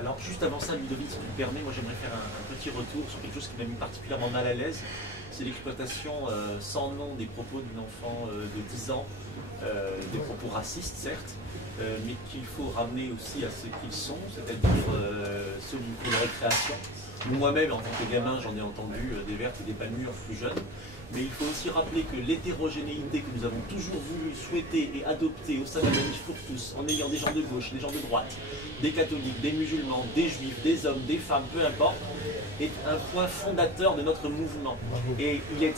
Alors juste avant ça, Ludovic, si tu me permets, moi j'aimerais faire un petit retour sur quelque chose qui m'a mis particulièrement mal à l'aise. C'est l'exploitation sans nom des propos d'une enfant de 10 ans, des propos racistes certes, mais qu'il faut ramener aussi à ce qu'ils sont, c'est-à-dire ceux du cours de récréation. Moi-même, en tant que gamin, j'en ai entendu des vertes et des pas mûres plus jeunes. Mais il faut aussi rappeler que l'hétérogénéité que nous avons toujours voulu souhaiter et adopter au sein de la Manif pour tous, en ayant des gens de gauche, des gens de droite, des catholiques, des musulmans, des juifs, des hommes, des femmes, peu importe, est un point fondateur de notre mouvement. Et il est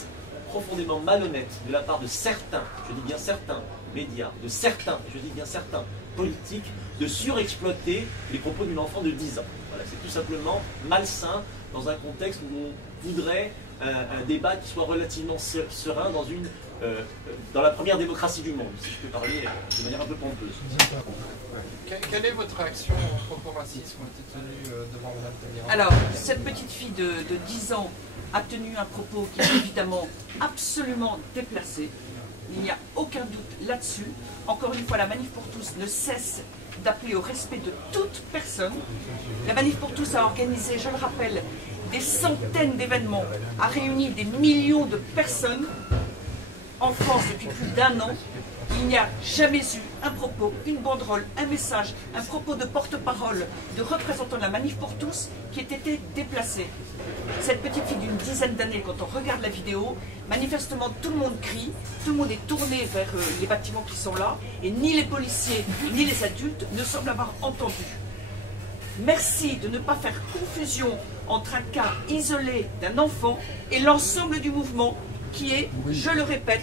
profondément malhonnête de la part de certains, je dis bien certains, médias, de certains, je dis bien certains, politiques, de surexploiter les propos d'une enfant de 10 ans. Voilà, c'est tout simplement malsain dans un contexte où on voudrait un débat qui soit relativement serein dans la première démocratie du monde, si je peux parler de manière un peu pompeuse. Quelle est votre réaction aux propos racistes qui ont été tenus devant Mme Taubira? Alors, cette petite fille de 10 ans a tenu un propos qui est évidemment absolument déplacé. Il n'y a aucun doute là-dessus. Encore une fois, la Manif pour tous ne cesse d'appeler au respect de toute personne. La Manif pour tous a organisé, je le rappelle, des centaines d'événements, a réuni des millions de personnes en France depuis plus d'1 an. Il n'y a jamais eu un propos, une banderole, un message, un propos de porte-parole, de représentant de la Manif pour tous qui ait été déplacé. Cette petite fille d'une dizaine d'années, quand on regarde la vidéo, manifestement tout le monde crie, tout le monde est tourné vers les bâtiments qui sont là, et ni les policiers, ni les adultes ne semblent avoir entendu. Merci de ne pas faire confusion entre un cas isolé d'un enfant et l'ensemble du mouvement qui est, je le répète,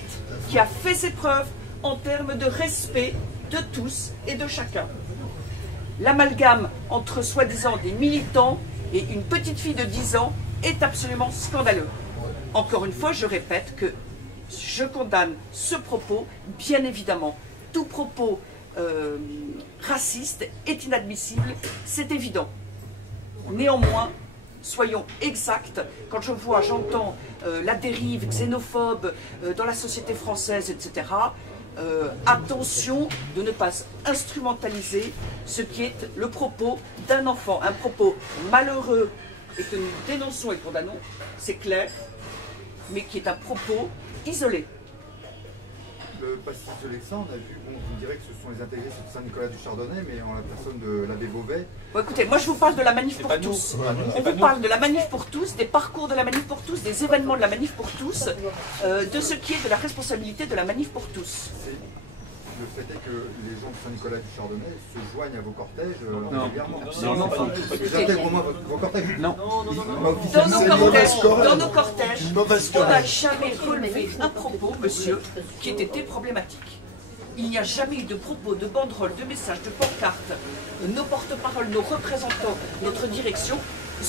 qui a fait ses preuves en termes de respect de tous et de chacun. L'amalgame entre soi-disant des militants et une petite fille de 10 ans est absolument scandaleux. Encore une fois, je répète que je condamne ce propos, bien évidemment. Tout propos raciste est inadmissible, c'est évident. Néanmoins, soyons exacts, quand je vois, j'entends la dérive xénophobe dans la société française, etc., attention de ne pas instrumentaliser ce qui est le propos d'un enfant, un propos malheureux et que nous dénonçons et condamnons, c'est clair, mais qui est un propos isolé. Le passage de l'Alexandre, on a vu, bon, vous direz que ce sont les intégrés de Saint-Nicolas du Chardonnay, mais en la personne de l'abbé Beauvais. Bon, écoutez, moi je vous parle de la Manif pour tous. On vous parle de la Manif pour tous, des parcours de la Manif pour tous, des événements de la Manif pour tous, de ce qui est de la responsabilité de la Manif pour tous. Le fait est que les gens de Saint-Nicolas du Chardonnay se joignent à vos cortèges régulièrement. Absolument pas. Ils intègrent au moins vos cortèges. Non. Dans nos cortèges, on n'a jamais relevé un propos, monsieur, qui ait été problématique. Il n'y a jamais eu de propos, de banderoles, de messages, de pancartes. Nos porte-paroles, nos représentants, notre direction, tous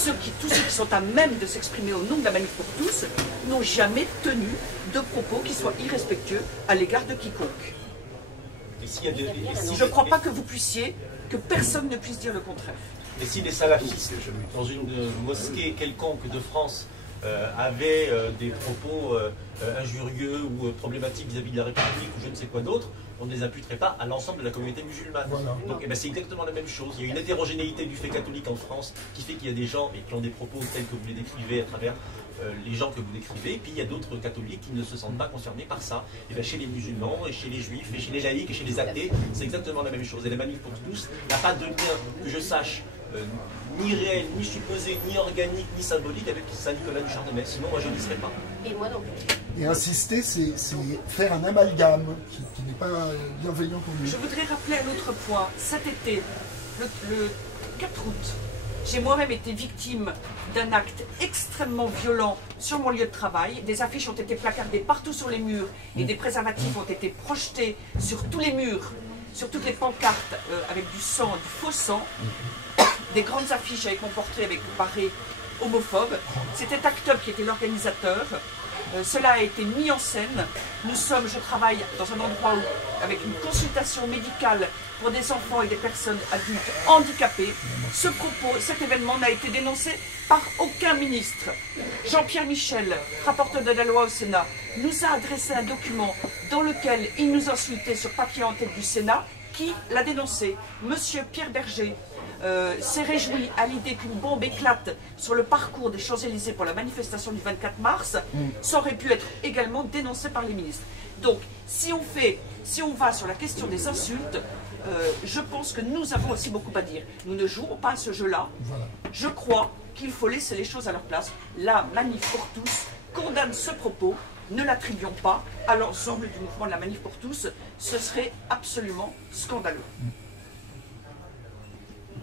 ceux qui sont à même de s'exprimer au nom de la Manif pour tous, n'ont jamais tenu de propos qui soient irrespectueux à l'égard de quiconque. Je ne crois pas que vous puissiez, que personne ne puisse dire le contraire. Et si les salafistes, dans une mosquée quelconque de France, avaient des propos injurieux ou problématiques vis-à-vis de la République ou je ne sais quoi d'autre, on ne les imputerait pas à l'ensemble de la communauté musulmane. Voilà. Donc c'est exactement la même chose. Il y a une hétérogénéité du fait catholique en France qui fait qu'il y a des gens qui ont des propos tels que vous les décrivez à travers les gens que vous décrivez, et puis il y a d'autres catholiques qui ne se sentent pas concernés par ça. Et bien chez les musulmans, et chez les juifs, et chez les laïcs, et chez les athées, c'est exactement la même chose. Et la Manif pour tous n'a pas de lien, que je sache, ni réel, ni supposé, ni organique, ni symbolique avec Saint-Nicolas du Chardonnay. Sinon, moi je n'y serais pas. Et moi non plus. Et insister, c'est faire un amalgame qui n'est pas bienveillant pour nous. Je voudrais rappeler un autre point. Cet été, le 4 août, j'ai moi-même été victime d'un acte extrêmement violent sur mon lieu de travail. Des affiches ont été placardées partout sur les murs et des préservatifs ont été projetés sur tous les murs, sur toutes les pancartes avec du sang, du faux sang. Des grandes affiches avec mon portrait avec barré homophobe. C'était Act Up qui était l'organisateur. Cela a été mis en scène. Je travaille dans un endroit avec une consultation médicale pour des enfants et des personnes adultes handicapées. Ce propos, cet événement n'a été dénoncé par aucun ministre. Jean-Pierre Michel, rapporteur de la loi au Sénat, nous a adressé un document dans lequel il nous insultait sur papier en tête du Sénat. Qui l'a dénoncé? Monsieur Pierre Berger, s'est réjoui à l'idée qu'une bombe éclate sur le parcours des Champs-Élysées pour la manifestation du 24 mars, ça aurait pu être également dénoncé par les ministres. Donc, si on va sur la question des insultes, je pense que nous avons aussi beaucoup à dire. Nous ne jouerons pas à ce jeu-là. Voilà. Je crois qu'il faut laisser les choses à leur place. La Manif pour tous condamne ce propos. Ne l'attribuons pas à l'ensemble du mouvement de la Manif pour tous. Ce serait absolument scandaleux.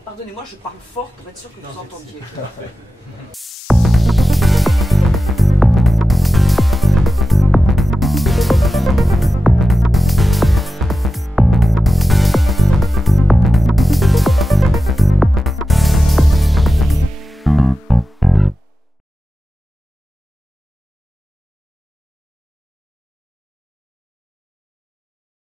Pardonnez-moi, je parle fort pour être sûr que vous entendiez.